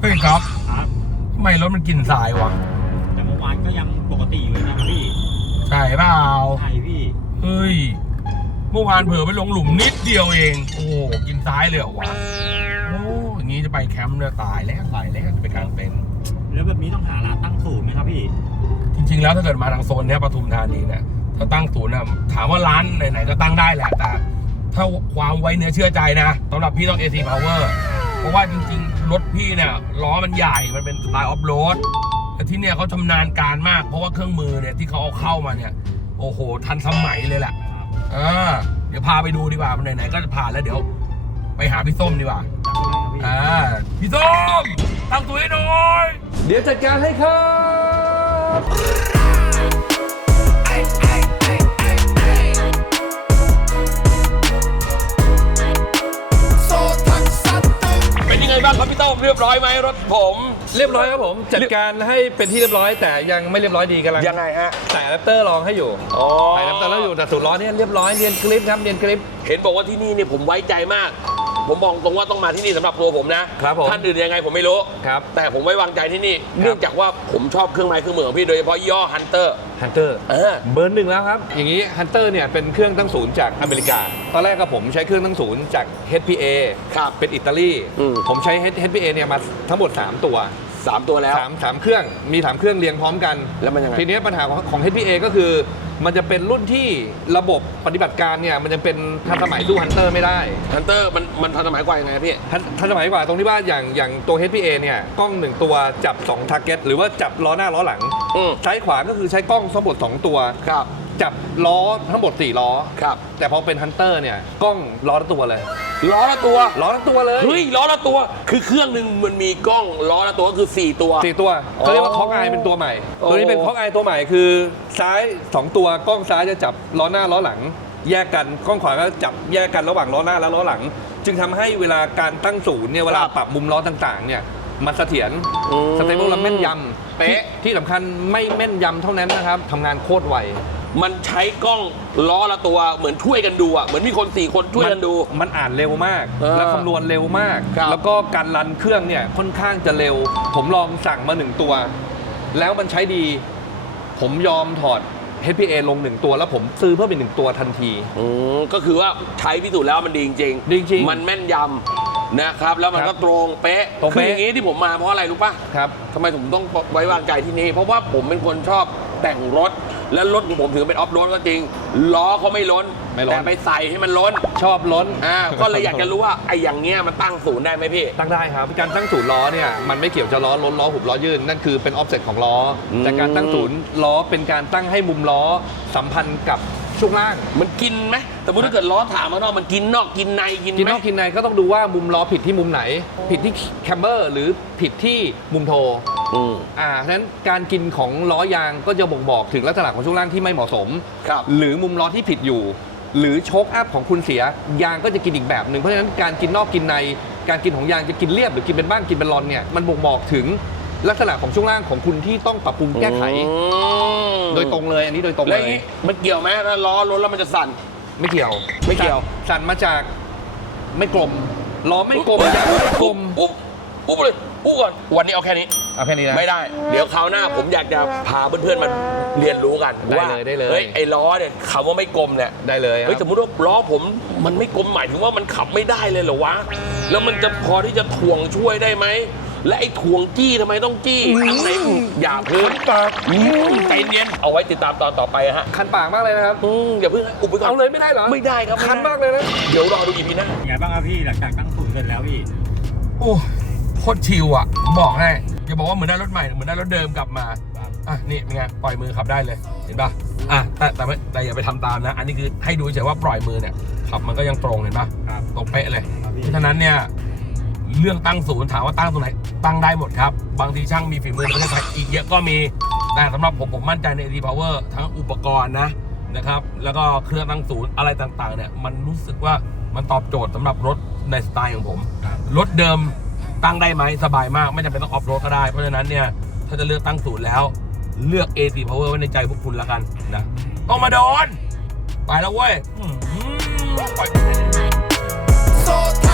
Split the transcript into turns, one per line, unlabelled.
เฮ้ยครับ
ครับ
ทำไมรถมันกลิ่นทรายวะ
แต่เมื่อวานก็ยังปกติอยู่เลยนะพี่
ใช่เปล่า
ใช่พี่
เฮ้ยเมื่อวานเผลอไปลงหลุมนิดเดียวเองโอ้โหกินซ้ายเลยเหรอวะโอ้อย่างนี้จะไปแคมป์เนี่ยตายแล้วจะไปกางเต็นท์
แล้วแบบนี้ต้องหาร้านตั้งศูนย์ไหมครับพี่
จริงๆแล้วถ้าเกิดมาทางโซนเนี้ยปทุมธานีเนี่ยถ้าตั้งศูนย์นะถามว่าร้านไหนๆก็ตั้งได้แหละแต่ถ้าความไว้เนื้อเชื่อใจนะสำหรับพี่ต้อง AC Power เพราะว่าจริงๆรถพี่เนี่ยล้อมันใหญ่มันเป็นสไตล์ออฟโรดแต่ที่เนี่ยเขาชำนาญการมากเพราะว่าเครื่องมือเนี่ยที่เขาเอาเข้ามาเนี่ยโอ้โหทันสมัยเลยแหละเดี๋ยวพาไปดูดีกว่าไหนๆก็จะผ่านแล้วเดี๋ยวไปหาพี่ส้มดีกว่าพี่ส้มตั้งตัวให้หน่อยเดี๋ยวจัดการให้ครับ เป็นยังไงบ้างครับพี่ต้อมเรียบร้อยไหมรถผม
เรียบร้อยครับผมจัดการให้เป็นที่เรียบร้อยแต่ยังไม่เรียบร้อยดีกำลัง
ยังไงฮะ
แต่แรปเตอร์ลองให้อยู่
อ๋อ
แต่แรปเตอร์แล้วอยู่แต่สูตรล้อเนี่ยเรียบร้อยเรียนกริปครับเรียนกริป
เห็นบอกว่าที่นี่เนี่ยผมไว้ใจมาก ผมบอกตรงว่าต้องมาที่นี่สำหรับตัวผมนะครับ
ผม
ท่านอื่นยังไงผมไม่รู้
ครับ
แต่ผมไว้วางใจที่นี่เนื่องจากว่าผมชอบเครื่องไม้เครื่องมือของพี่โดยเฉพาะย่อฮันเตอร์
ฮันเตอร์เบอร์หนึ่งแล้วครับอย่างนี้ฮันเตอร์เนี่ยเป็นเครื่องตั้งศูนย์จากอเมริกาตอนแรกกับผมใช้เครื่องตั้งศูนย์จาก HPA
ครับ
เป็นอิตาลี ผมใช้ HPA เนี่ยมาทั้งหมด3ตัว
3 ตัวแล้ว
สามเครื่องมี3เครื่องเรียงพร้อมกัน
แล้วมันยังไง
ทีนี้ปัญหาของ HPA ก็คือมันจะเป็นรุ่นที่ระบบปฏิบัติการเนี่ยมันจะเป็นทันสมัยสู้ฮันเตอร์ไม่ได้
ฮันเตอร์มันทันสมัยกว่ายังไงพี่
ทันสมัยกว่าตรงที่ว่าอย่างตัว HPA เนี่ยกล้อง1ตัวจับ2 target หรือว่าจับล้อหน้าล้อหลังซ้ายขวาก็คือใช้กล้องทั้งหมด2ตัว
ครับ
จับล้อทั้งหมด4ล้อ
ครับ
แต่พอเป็นฮันเตอร์เนี่ยกล้องล้อละตัวเลย
ล้อละตัว
ล้อละตัวเลย
เฮ้ยล้อละตัวคือเครื่องหนึ่งมันมีกล้องล้อละตัวก็คือ4 ตัว
4 ตัวเขาเรียกว่าคอกอายเป็นตัวใหม่
โอ้
ตัวนี้เป็นคอกอายตัวใหม่คือซ้าย2ตัวกล้องซ้ายจะจับล้อหน้าล้อหลัง แยกกันกล้องขวาก็จับแยกกันระหว่างล้อหน้าและล้อหลัง จึงทำให้เวลาการตั้งศูนย์เนี่ยเวลาปรับมุมล้อต่างๆเนี่ยมันเสถียรสเตเบิลและแม่นยำ
เป๊ะ
ที่สำคัญไม่แม่นยำเท่านั้นนะครับทำงานโคตรไว
มันใช้กล้องล้อละตัวเหมือนช่วยกันดูอ่ะเหมือนมีคน4 คนช่วยกันดู
มันอ่านเร็วมาก และคำนวณเร็วมาก
ครับ
แล้วก็การรันเครื่องเนี่ยค่อนข้างจะเร็ว ผมลองสั่งมา1ตัว แล้วมันใช้ดี ผมยอมถอด HPA ลง1ตัวแล้วผมซื้อเพิ่มเป็น1ตัวทันที
ก็คือว่าใช้พิสูจน์แล้วมันดีจริง
ดีจริง
มันแม่นยำนะครับแล้วมันก็ตรงเป๊ะ
ตรง
คือ
เป๊ะ
อย่างนี้ที่ผมมาเพราะอะไรรู้ป่ะ
ครับ
ทำไมผมต้องไว้วางใจที่นี่ เพราะว่าผมเป็นคนชอบแต่งรถ และรถของผมถือเป็นออฟโรดก็จริง ล้อเขาไม่ล้น
ไม่ล้น
แต่ไปใส่ให้มันล้น
ชอบล้น
ก็เลยอยากจะรู้ว่าไอ้อย่างเงี้ยมันตั้งศูนย์ได้ไหมพี่
ตั้งได้ครับ การตั้งศูนย์ล้อเนี่ยมันไม่เกี่ยวจะล้อล้นล้อหุบล้อยื่นนั่นคือเป็นออฟเซ็ตของล้ออ
ม
แต่การตั้งศูนย์ล้อเป็นการตั้งให้มุมล้อสัมพันธ์กับช่วงล่าง
มันกินไหมแต่ถ้าเกิดล้อถามมานอกมันกินนอกกินในกิน
กิน
ไหม
นอกกินในก็ต้องดูว่ามุมล้อผิดที่มุมไหน ผิดที่แคมเบอร์หรือผิดที่มุมโทฉะนั้นการกินของล้อยางก็จะบ่งบอกถึงลักษณะของช่วงล่างที่ไม่เหมาะสม
ครับ
หรือมุมล้อที่ผิดอยู่ หรือโชคอัพของคุณเสียยางก็จะกินอีกแบบหนึ่งเพราะฉะนั้นการกินนอกกินในการกินของยางจะกินเรียบหรือกินเป็นบ้างกินเป็นรอนเนี่ยมันบ่งบอกถึงลักษณะของช่วงล่างของคุณที่ต้องปรับปรุงแก้ไข โดยตรงเลยอันนี้โดยตรง
แล้
เล
วย อย่างงี้มันเกี่ยวไหมถ้าล้อล้นแล้วมันจะสั่น
ไม่เกี่ยว
ไม่เกี่ยว
สั่นมาจากไม่กลมล้อไม่กลมยางไม่กลม
ปุ๊บเลยปุ๊บก่อนวันนี้เอาแค่นี้
เอาแค่นี้นะ
ไม่ได้ เดี๋ยวคราวหน้าผมอยากจะพาเพื่อนๆมาเรียนรู้กัน
ได้
ว่า
เลยได้เลย
เฮ้ยไอ้ล้อเนี่ยคำว่าไม่กลมเนี่ย
ได้เลยค
เฮ้ย
รั
ส
บ
มมติว่าล้อผมมันไม่กลมหมายถึงว่ามันขับไม่ได้เลยเหรอวะแล้วมันจะพอที่จะถ่วงช่วยได้ไหมและไอ้ถ่วงจี้ทำไมต้องจี้ในอย่าเพิ่งใจเย็นเอาไว้ติดตามตอนต่อไปฮะ
คันปากมากเลยนะครับ
อย่าเพิ่งอุบไว้ก่อน
เอาเลยไม่ได้เหรอ
ไม่ได้ครับ
คันมากเลยนะ
เดี๋ยวรอดูอีพีหน้า
ยังไงบ้างครับพี่หลังจากตั้งศูนย์เสร็จแล้วพี่
โอ้โคตรชิลอ่ะบอกให้อย่าบอกว่าเหมือนได้รถใหม่เหมือนได้รถเดิมกลับมาอ่ะนี่เป็นไงปล่อยมือขับได้เลยเห็นป่ะแต่อย่าไปทำตามนะ อันนี้คือให้ดูเฉยว่าปล่อยมือเนี่ยขับมันก็ยังตรงเห็นป่ะ
ครับ
ตรงเป๊ะเลย
ครับพี่
เพราะฉะนั้นเนี่ยเรื่องตั้งศูนย์ถามว่าตั้งตรงไหนตั้งได้หมดครับบางทีช่างมีฝีมือในประเทศไทยอีกเยอะก็มีแต่สำหรับผมมั่นใจใน AT Power ทั้งอุปกรณ์นะครับแล้วก็เครื่องตั้งศูนย์อะไรต่างๆเนี่ยมันรู้สึกว่ามันตอบโจทย์สำหรับรถในสไตล์ของผม
ครับ
รถเดิมตั้งได้ไหมสบายมากไม่จำเป็นต้องออฟโรดก็ได้เพราะฉะนั้นเนี่ยถ้าจะเลือกตั้งศูนย์แล้วเลือก AT Power ไว้ในใจพวกคุณละกันนะต้องมาโดนไปแล้วเว้ยปล่อย